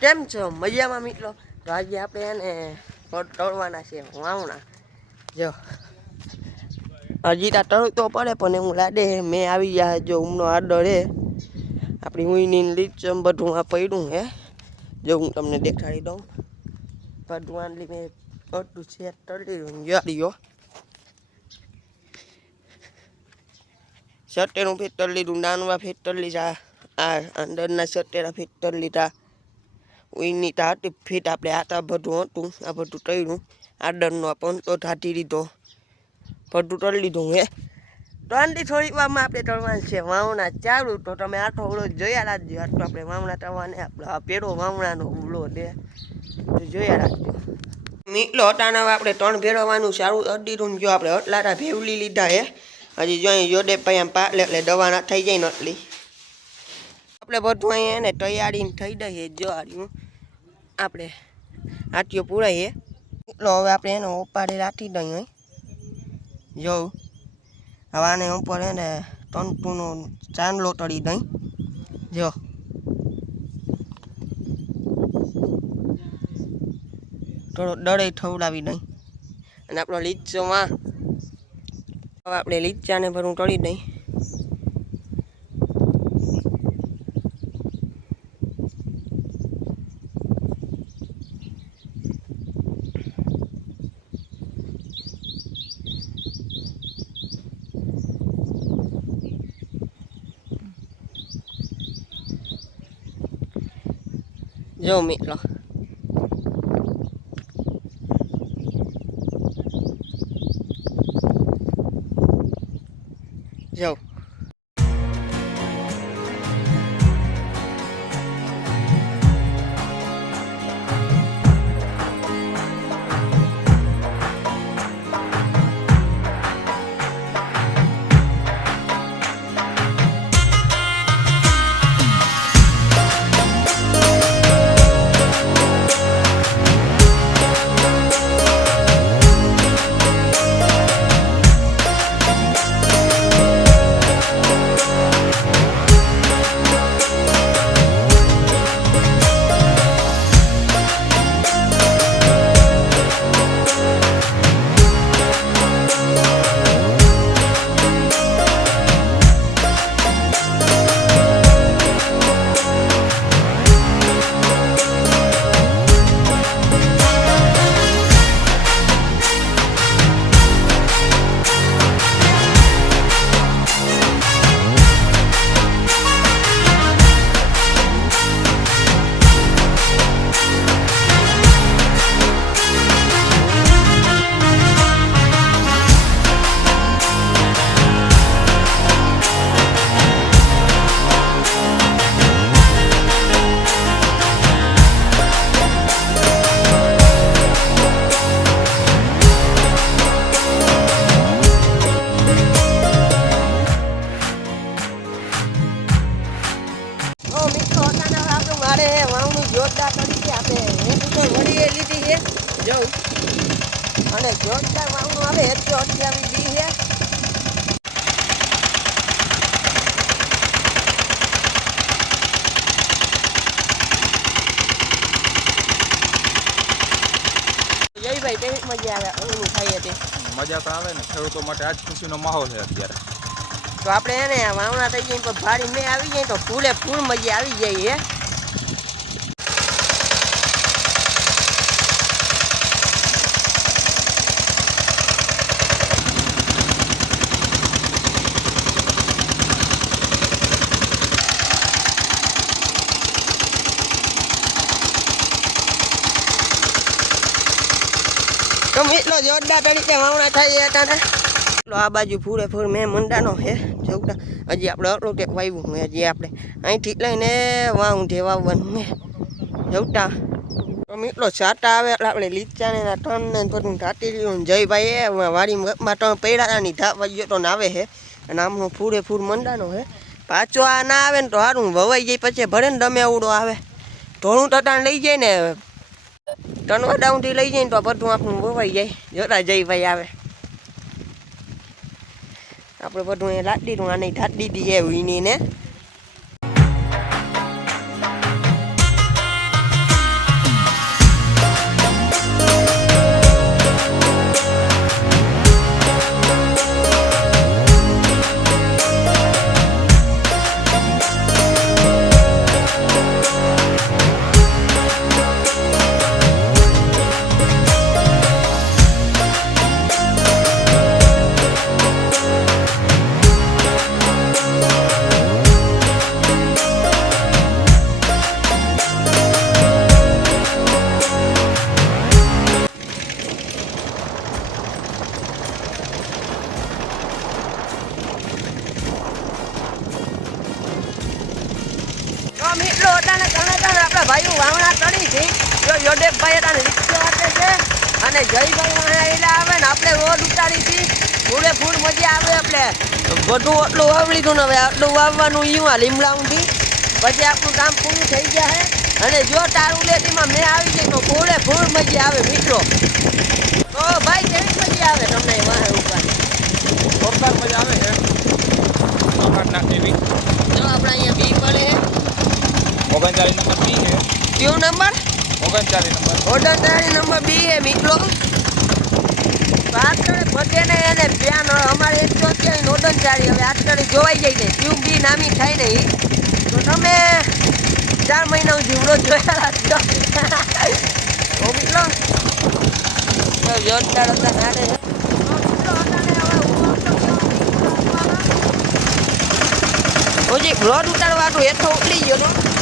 કેમ છો? મજામાં મિત્રો? તો આજે આપણે એને તળવાના છે વાવણા. જો હજી તા તળતો પડે પણ હું લાડે મેં આવી ગયા. જો ઉમનો આડો રે આપણી ઉઈની લીચમ બધું આ પડ્યું હે. જો હું તમને દેખાડી દઉં બધું આંલી મેં બધું છે તળી રહ્યો. સટ્ટેનું ફેટ તળી લીધું, નાનવા ફેટ તળી લીધા, આ અંદરના સટ્ટેના ફેટ તળી લીધા. ઉઈની તાટી ફીટ આપણે આટા બધું હતું આ બધું તળ્યું. આડરનો પણ તો ઢાટી લીધો બધું તળી લીધું હે. તો આંટી થોડીક વારમાં આપણે તળવાનું છે વાવણા ચાલુ. તો તમે આઠો ઓળો જોયા રાખજો. આટલો આપણે વાવણા તળવાને આપણે આ પેલો વાવણાનો ઉલો દે જોયા રાખજો. મીટલો હટાણા આપણે 3 ભેરવવાનું સારું અડીરું. જો આપણે અટલારા ભેવલી લીધા હે. હજી જો અહીં જોડે પૈયા પાટલે એટલે દવા ના થઈ જાય ને એટલી આપણે બધું અહીંયા એને તૈયારીને થઈ દઈએ. જો આર્યું આપણે આટીઓ પૂરાઈએ એટલો હવે આપણે એને ઉપાડી રાખી દઈએ. જોઉં હવે આને ઉપર એને તંતુનો ચાંદલો તળી દઈ. જો થોડો દળે ખવડાવી દઈ અને આપણો લીચોમાં હવે આપણે લીચાને ભરું તળી દઈ. જો મિત્રો જો જોરદાર કરી છે આપણે ઉપર વળી લીધી છે. જવું અને જોરદાર વાવણું આવે એટલો અત્યારે બી છે. જયભાઈ કેવી મજા આવે ઓલું ખાઈએ તે મજા તો આવે ને. ખેડૂતો માટે આજ ખુશીનો માહોલ છે અત્યારે. તો આપણે એને વાવણા થઈ જાય તો ભારી મેં આવી જાય તો ફૂલે ફૂલ મજા આવી જાય. તો મિત્રો જોરદાર તરીકે વાવણા થાય હતા ને આ બાજુ ફૂરે ફૂર મેં મંડાનો છે. જોતા હજી આપણે અટલો ટેક વાવ્યું મેં હજી આપણે અહીંથી લઈને વાવું જે વાવવાનું મેં જોતા. તો મિત્રો છાટા આવે એટલે આપણે લીચાને ટન ને બધું ઢાટી રહ્યું. જયભાઈ વાડીમાં ટન પૈડાની ધાપવા ગયો તો આવે છે અને આમનો ફૂરે ફૂર મંડાનો છે. પાછો આ ના આવે ને તો સારું વવાઈ જાય પછી ભરે ને દમે આવડો આવે ધોળું ટટાણ લઈ જાય ને ટનવા ડાઉનથી લઈ જાય ને તો બધું આપણું વવાઈ જાય. જોતા જયભાઈ આવે આપણે બધું એ લાદી દીધું આને ઢાટી દીધી એ વીની ને પાણી છે જો યોડેશભાઈ હતા ને રિક્ષા વાટે છે અને જયભાઈ વાળા આવે ને આપણે રોડ ઉતારી હતી પૂરે ફૂલ મજા આવે આપણે બધું આટલું વાવી લીધું ને હવે આટલું વાવવાનું ઈમાં લીમડાઉંથી પછી આપણું કામ પૂરું થઈ ગયા છે અને જો તારુલેટીમાં મેં આવી ગઈ તો પૂરે ફૂલ મજા આવે મિત્રો તો ભાઈ કેવી મજા આવે તમને વાહે ઉપર જોરદાર મજા આવે છે ટોકાટ નાખી બી જો આપણે અહીંયા બી પડે 39 નંબર બી છે કયો નંબર 39 નંબર 39 નંબર બી હે મિત્રો આટલે બધે ને એને ધ્યાન અમારે 139 હવે આટલે જોવાઈ જાય ને ક્યુ બી નામી થાય ને ઈ તો તમે 4 મહિના જીવડો જોયેલા છો ઓ મિત્રો જોરદાર હતા નાડે હજી બ્લોડ ઉતારવાનું એ તો ઉકળી ગયો ને